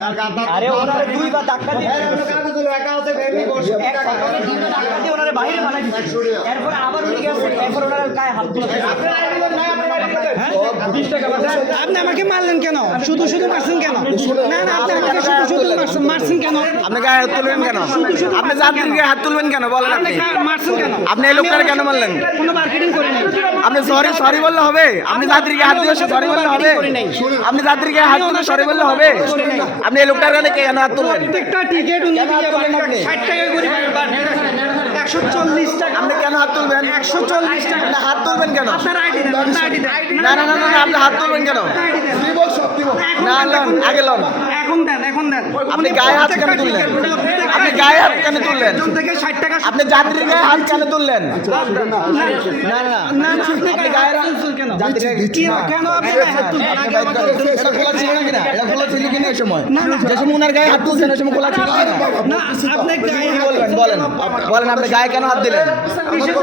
আরে ওনারে দুইবার ধাক্কা দিয়ে দুইবার ধাক্কা দিয়ে ওনারে বাইরে বানাই দিচ্ছে আবার উনি গেছে এরপর ওনার গায়ে হাত তুলে আপনি আমাকে মারলেন কেন? শুধু শুধু মারছেন কেন? না না আপনি আমাকে শুধু শুধু মারছেন মারছেন কেন? আপনি গায়ে হাত তুলবেন কেন? আপনি গায়ে হাত তুলবেন কেন? বলেন আপনি। মারছেন কেন? আপনি। এই লোকটারে কেন মারলেন? কোনো মার্কেটিং করে নাই। আপনি সরি সরি বললে হবে। আপনি যাত্রীকে হাত দিয়ে সরি বললে হবে। আপনি যাত্রীকে হাত তুলে সরি বললে হবে। আপনি এই লোকটার কেন হাত তুলবেন প্রত্যেকটা টিকিট উনি দিয়ে আপনি? ষাট টাকা করে একশো চল্লিশ টাকা। আপনি কেন হাত তুলবেন? একশো চল্লিশ টাকা। আপনি হাত তুলবেন কেন? আপনার আইডি দেন আপনার আইডি দেন। না না না না না, আপনি হাত তুলবেন কেন? আইডি দেন। এখন না লন আগে লন। এখন দেন এখন দেন। আপনি গায়ে হাত কেন তুললেন? আপনি গায়ে হাত কেন তুললেন? একজন থেকে ষাট টাকা আপনি যাত্রীর গায়ে হাত কেন তুললেন? না না না না আপনি গায়ে হাত তুলছেন কেন? যাত্রীর কেন আপনি হাত তুলছেন? আগে আমাকে বলুন। এটা খোলা ছিল না কিনা? এটা খোলা ছিল কিনা এই সময়? যে সময় উনার গায়ে হাত তুলছেন ওই সময় খোলা ছিল না আপনি গায়ে হাত বলেন বলেন আপনি গায়ে কেন হাত দিলেন? কিসের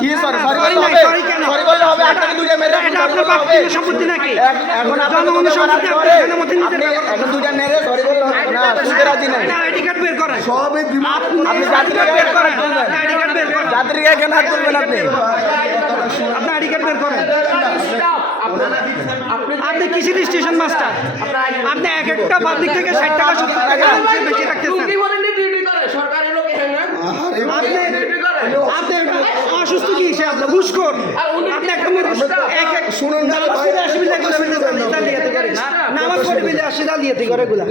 কি সরি সরি বললে নাই, হবে? sorry কেন? সরি বললে হবে আপনাকে দুইটা মেরে এটা আপনার সরি ব্যক্তিগত সম্পত্তি নাকি? এখন জনগণের সম্পত্তি পরে আপনার মধ্যে নিতে আপনি এখন দুইটা মেরে সরি বললে হবে না তুলতে রাজি নাই। আইডি কার্ড বের করেন। আপনি যাত্রীর গায়ে বের হাত করেন। আইডি কার্ড বের করেন। যাত্রীর গায়ে কেন হাত তুলবেন আপনি? আপনি আইডি কার্ড বের করেন। আপনি কিসের স্টেশন মাস্টার। আপনি এক একটা পাবলিক থেকে ষাট টাকা সত্তর টাকা বেশি রাখতেছেন। আপনি আপনি অসুস্থ কি সে আপনার ঘুষখোর আপনি একটা মূর্খ। এক এক শুনুন আসি করে বিলে আসি গুলা।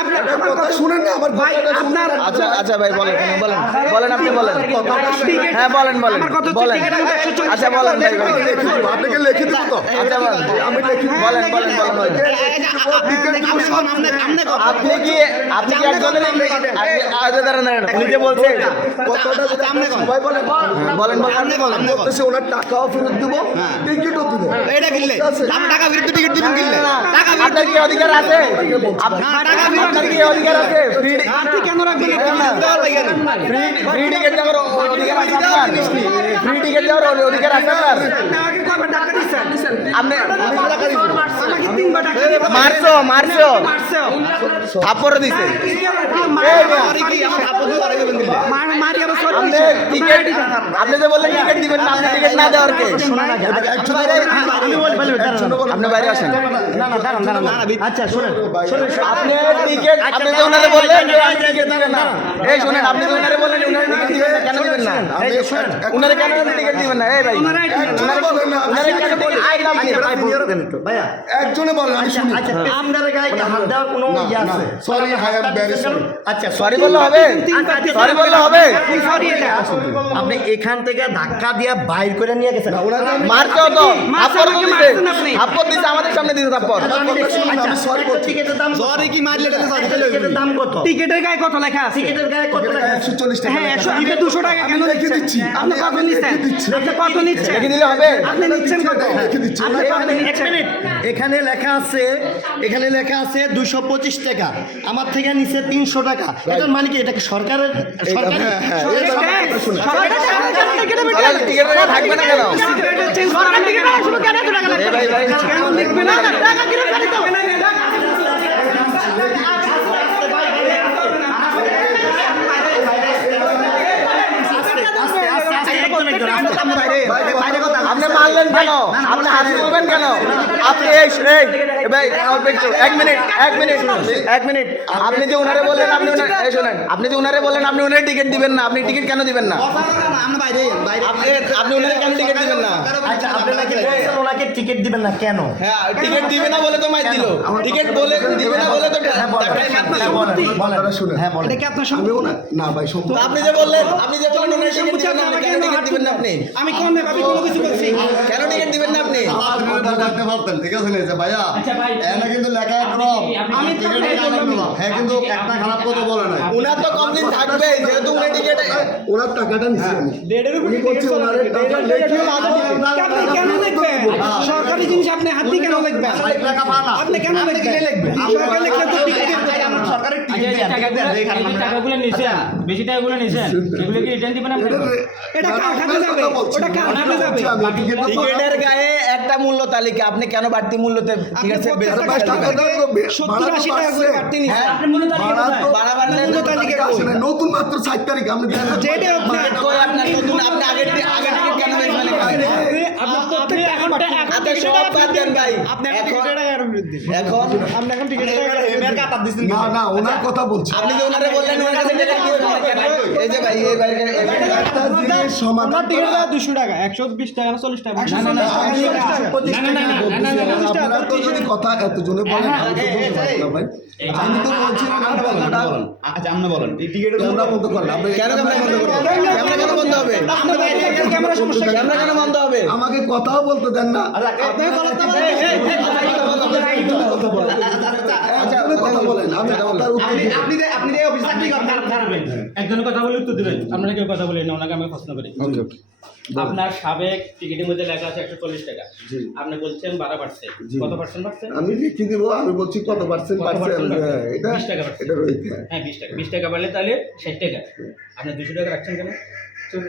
আপনি শুনেন না আমার ভাই আপনার আচ্ছা আচ্ছা ভাই বলেন বলেন বলেন আপনি বলেন। হ্যাঁ বলেন বলেন বলেন আচ্ছা টাকা বলেন ভাই দিবো। আপনাকে লিখে দিব তো? আচ্ছা বলেন আমি বলেন বলেন বলেন বলেন। আপনি কি আপনি কি একজনের আচ্ছা দাঁড়ান দাঁড়ান উনি যে বলছে কতটা যদি আমরা সবাই বলেন। বলেন বলেন। আপনি বলেন। বলতেছে ওনার টাকাও ফেরত দিব টিকিটও দিব। এটা কিনলে টাকা বিরুদ্ধে টিকিট দিবেন কিনলে টাকা আপনার কি অধিকার আছে আপনার কি অধিকার আছে ফ্রি কেন রাখবেন ফ্রি টিকিট দেওয়ার অধিকার আছে আপনার ফ্রি টিকিট দেওয়ার অধিকার আছে আপনার আপনি মারছো মারছো। থাপ্পড় দিছে। আপনি যে বললেন টিকিট দিবেন না আপনি টিকিট না দেওয়ার কে? আপনি বাইরে আসেন। আচ্ছা শুনেন আপনি টিকিট আপনি যে ওনারে বললেন এই শুনেন আপনি যে ওনারে বললেন উনারে টিকিট দিবেন না কেন দিবেন না? উনারে কেন টিকিট দিবেন না। এই ভাই ওনার কেন টিকিট আই লাভ ইউ একজনে বলেন আমি শুনি। আপনার গায়ে হাত দেওয়ার কোনো ইয়ে আছে? Sorry I am very sorry আচ্ছা সরি বললে হবে? সরি বললে হবে? সরি এটা। আপনি এখান থেকে ধাক্কা দিয়ে বাইর করে নিয়ে গেছেন। মারছো তো মারছেন আপনি। থাপ্পড় দিছে আমাদের সামনে দিছে থাপ্পড় আমি সরি বলছি টিকিটের দাম সরি কি মারলে দাম কত টিকিটের গায়ে কত লেখা আছে টিকিটের গায়ে কত টাকা একশো চল্লিশ টাকা হ্যাঁ একশো আপনি দুশো টাকা কেন লিখে দিচ্ছি। আপনি কত নিচ্ছেন আপনি কত নিচ্ছেন রেখে দিলে হবে আপনি নিচ্ছেন কত লিখে দিচ্ছি। আপনি এক মিনিট এখানে লেখা আছে এখানে লেখা আছে দুইশো পঁচিশ টাকা আমার থেকে নিচে তিনশো টাকা এটার মানে কি এটা কি সরকারের সরকারি হ্যাঁ, হ্যাঁ। সরকারের থাকবে কেন চেঞ্জ করার কেন টাকা লাগবে? ভাই, ভাই। লিখবে না? টাকা কিনে ফেলে দাও। একজন মারলেন কেন? আপনি হাত তুলবেন কেন? আপনি এই এই ভাই এক মিনিট এক মিনিট এক মিনিট। আপনি যে উনারে বললেন আপনি এই শোনেন আপনি যে উনারে বললেন আপনি উনারে টিকিট দিবেন না আপনি টিকিট কেন দিবেন না? আপনি আপনি উনারে কেন টিকিট দিবেন না? আচ্ছা আপনি ওনাকে টিকিট দিবেন না কেন? হ্যাঁ টিকিট দিবে না বলে তো মাই দিল। টিকিট বলে দিবে না বলে তো। হ্যাঁ বলেন এটা কি আপনার আমি সম্পত্তি? না ভাই সম্পূর্ণ আপনি যে বললেন আপনি যে বললেন উনারে টিকিট দিবেন না দিবেন না আপনি? আমি কোন আমি কোনো কিছু বলছি কেন টিকিট দিবেন না আপনি? ডাকতে পারতেন ঠিক আছে যে ভাইয়া এনে কিন্তু লেখা একরকম আমি আপনাকে। হ্যাঁ কিন্তু একটা খারাপ কথা বলে নাই। উনার তো কমপ্লেন থাকবে যেহেতু উনি টিকিট ওনার টাকাটা নিচ্ছি আমি। উনি বলছে ওনার টাকা লেখে আপনি কেন লিখবেন? সরকারি জিনিস আপনি হাত দিয়ে কেন লিখবেন? আপনি কেন লিখবেন? লিখবেন? সরকারি লিখলে তো টিকিট টিকিট দেন টিকিট দেন এই টাকাগুলো নিছেন বেশি টাকাগুলো নিছেন এগুলো কি রিটার্ন দিবেন আপনি এটা কার খাতে যাবে? ওটা কার খাতে যাবে? টিকিটের গায়ে একটা মূল্য তালিকা আপনি কেন বাড়তি মূল্যতে ঠিক আছে সত্তর আশি টাকা করে বাড়তি হ্যাঁ? আপনি মূল্য তালিকা বাড়াবার মূল্য তালিকা নতুন মাত্র ষাট তারিখ আপনি দেন যেটা আপনার নতুন আপনি আগের আগের টিকিট কেন বেচবেন এখানে? আপনি প্রত্যেক টাকা বাড়তি আপনি সব বাদ দেন ভাই আপনি এখন এখন টিকিটের টাকা এর বিরুদ্ধে এখন আপনি এখন টিকিটের টাকা এমএর কাতার দিছেন না না ওনার কথা বলছি আপনি যে ওনারে বললেন ওনার কাছে টিকিট দিবেন এই যে ভাই এই ভাই একটা জিনিস সমাধান আমার টিকিটের টাকা দুশো টাকা একশো বিশ টাকা না চল্লিশ টাকা টাকা। আপনারা তো যদি কথা বলেন বলতে পারব না ভাই আমি তো বলছি না আমার কথাটা আচ্ছা আপনি বলেন এই টিকিটের ক্যামেরা বন্ধ করেন আপনি কেন ক্যামেরা বন্ধ করব ক্যামেরা কেন বন্ধ হবে আপনার বাইরে থেকে ক্যামেরা সমস্যা কি? ক্যামেরা কেন বন্ধ হবে আমাকে কথাও বলতে দেন না আপনার কথা আচ্ছা আপনি কথা বলেন আমি আপনার আপনি আপনি আপনি যে অফিস চাকরি দাঁড়াবেন একজনের কথা বলে উত্তর দিবেন। আপনারা কেউ কথা বলেন ওনাকে আমি প্রশ্ন করি। আপনার সাবেক টিকিটের মধ্যে লেখা আছে একশো চল্লিশ টাকা। আপনি বলছেন বারো পার্সেন্ট কত পার্সেন্ট পার্সেন্ট আমি লিখে দিব আমি বলছি কত পার্সেন্ট পার্সেন্ট হ্যাঁ, এটা বিশ টাকা এটা রয়েছে হ্যাঁ বিশ টাকা। বিশ টাকা বাড়লে তাহলে ষাট টাকা। আপনি দুশো টাকা রাখছেন কেন?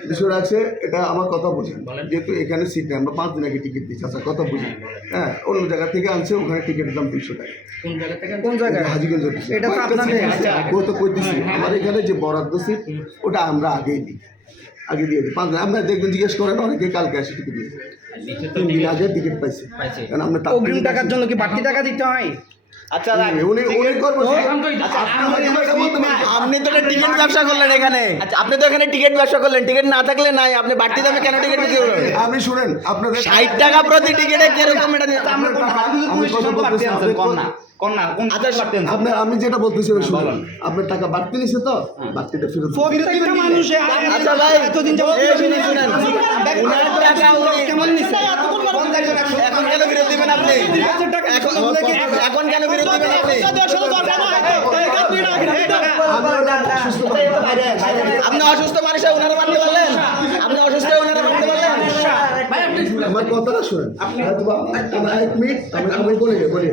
বিষয় আছে এটা আমার কথা বুঝেন। যেহেতু এখানে সিট নেই আমরা পাঁচ দিন আগে টিকিট দিচ্ছি আচ্ছা কথা বুঝেন। হ্যাঁ অন্য জায়গা থেকে আনছে ওখানে টিকিটের দাম দুইশো টাকা। কোন জায়গা থেকে কোন জায়গায়? হাজিগঞ্জ এটা তো আচ্ছা। কই তো আমার এখানে যে বরাদ্দ সিট ওটা আমরা আগেই দিই আগে দিয়ে দিই। পাঁচ দিন আপনারা দেখবেন জিজ্ঞেস করেন অনেকে কালকে এসে টিকিট দিয়েছে তিন দিন আগে টিকিট পাইছে। পাইছে। কারণ আমরা টাকার জন্য কি বাড়তি টাকা দিতে হয়? আচ্ছা উনি উনি করব। এখন তো আপনার এটা বলতে পারেন। আপনি তো টিকিট ব্যবসা করলেন এখানে। আপনি তো এখানে টিকিট ব্যবসা করলেন। টিকিট না থাকলে নাই। আপনি বাড়তি দামে কেন টিকিট বিক্রি করবেন আমি শুনেন আপনাদের ষাট টাকা প্রতি টিকিটে কীরকম এটা আমরা কম না যেটা বলতেছি শুনুন। আপনার টাকা বাড়তি নিছে তো? বাড়তিটা ফেরত আচ্ছা ভাই এতদিন কেন দিবেন আপনি? এখন কেন বিরোধ দিবেন আপনি আপনি অসুস্থ মানুষে হয়ে উনারা মারতে পারলেন? আপনি অসুস্থ হয়ে উনারা পারলেন? আমার কথাটা শুনেন। হয়তো বা আমার এক মিনিট। আমি আমি বলি বলি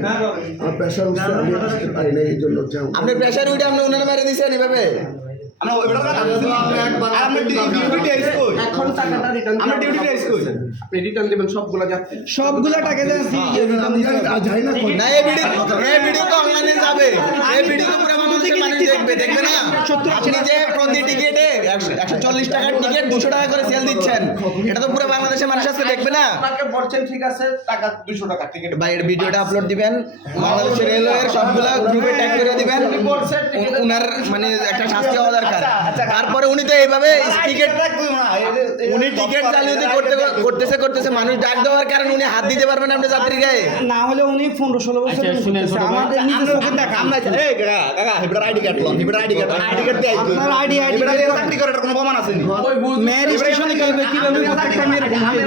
আমার প্রেশার উঠছে আমি আসতে পারি না এই জন্য যাও। আপনি প্রেশার উঠে আপনি উনারা মারে দিচ্ছেন এভাবে? আমরা ওই বেলা আপনি একবার আমরা ডিউটি আইস কই এখন টাকাটা রিটার্ন আমরা ডিউটি আইস কই সবগুলা টাকা যাচ্ছি। আমি জানি যাই না না এই ভিডিও এই ভিডিও তো অনলাইনে যাবে। এই ভিডিও তো পুরো মানুষ দেখবে দেখবে না আপনি যে প্রতি টিকিটে একশো চল্লিশ টাকার টিকিট দুশো টাকা করে সেল দিচ্ছেন। এটা তো পুরো বাংলাদেশের মানুষ আজকে দেখবে না। আপনাকে বলছেন ঠিক আছে টাকা 200 টাকা টিকিট ভাই এর ভিডিওটা আপলোড দিবেন। বাংলাদেশের রেলওয়ের সবগুলা গ্রুপে ট্যাগ করে দিবেন। উনার মানে একটা শাস্তি হওয়া দরকার। তারপরে উনি তো এইভাবে টিকিট উনি টিকিট জালিয়াতি করতে করতেছে করতেছে। মানুষ ডাক দেওয়ার কারণে উনি হাত দিতে পারবেন আপনি যাত্রীর গায়ে। না হলে উনি পনেরো ষোলো বছর আচ্ছা, শুনেন, আমাদের নিজের চোখে দেখা আমরা কাকা কাকা হেবড়ার আইডি কার্ড লন হেবড়ার আইডি কার্ড আইডি কার্ড দিয়ে আইতো আপনার করার কোনো প্রমাণ আছে মেয়ের স্টেশনে কীভাবে কীভাবে প্রত্যেকটা মেয়ের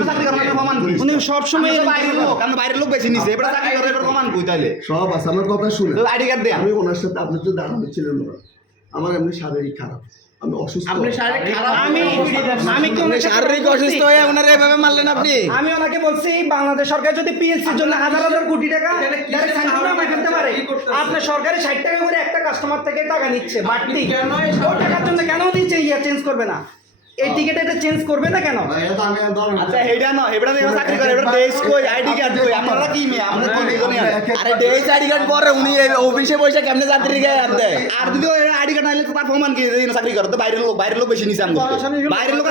চাকরি করার প্রমাণ উনি সবসময় সময় বাইরে লোক কারণ বাইরের লোক বেশি নিছে হেবড়া চাকরি করার প্রমাণ কই তাইলে? সব আছে আমার কথা শুনে আইডি কার্ড দেয়া আমি ওনার সাথে আপনি তো দাঁড়ানো ছিলেন আমার এমনি শারীরিক খারাপ। আমি অসুস্থ। আপনি শারীরিক খারাপ আমি আমি কি উনি ওনাকে শারীরিক অসুস্থ হয়ে ওনারা এভাবে মারলেন আপনি? আমি ওনাকে বলছি বাংলাদেশ সরকার যদি পিএলসির জন্য হাজার হাজার কোটি টাকা পাঠাতে পারে? আপনার সরকারি ষাট টাকা করে একটা কাস্টমার থেকে টাকা নিচ্ছে বাড়তি। টাকার জন্য কেন দিচ্ছে? ইয়া চেঞ্জ করবে না। এই টিকিট এটা চেঞ্জ করবে না কেন? আচ্ছা হেডা না চাকরি করে কই আইডি কার্ড কই আপনারা কি মেয়ে? আমরা কোন কোন আরে ডেজ আইডি কার্ড পরে উনি অফিসে বসে কেমনে যাত্রীর গায়ে আর যদি আইডি কার্ড নাইলে তো তার প্রমাণ কি যে চাকরি করে তো বাইরের লোক বাইরের লোক বেশি বাইরের লোক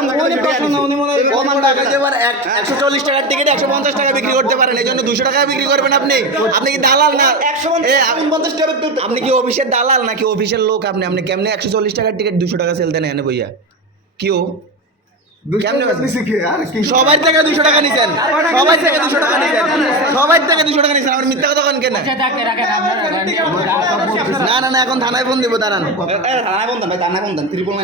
প্রশ্ন না, উনি মনে হয় প্রমাণ টাকা যেবার একশো চল্লিশ টাকার টিকিট একশো পঞ্চাশ টাকা বিক্রি করতে পারেন। এই জন্য দুশো টাকা বিক্রি করবেন আপনি। আপনি কি দালাল না? একশো এ, আপ- পঞ্চাশ টাকা আপনি কি অফিসের দালাল নাকি অফিসের লোক আপনি? আপনি কেমনে একশো চল্লিশ টাকার টিকিট দুশো টাকা সেল দেন এনে বইয়া? কেউ? সবার থেকে দুশো টাকা নিছেন। সবার থেকে দুশো টাকা নিছেন। সবার থেকে দুশো টাকা নিছেন। আমার মিথ্যা কথা কেন কেন রাখেন রাখেন। আপনারা না না না এখন থানায় ফোন দিব দাঁড়ান। থানায় ফোন দেন থানায় বন্ধন ত্রিপুল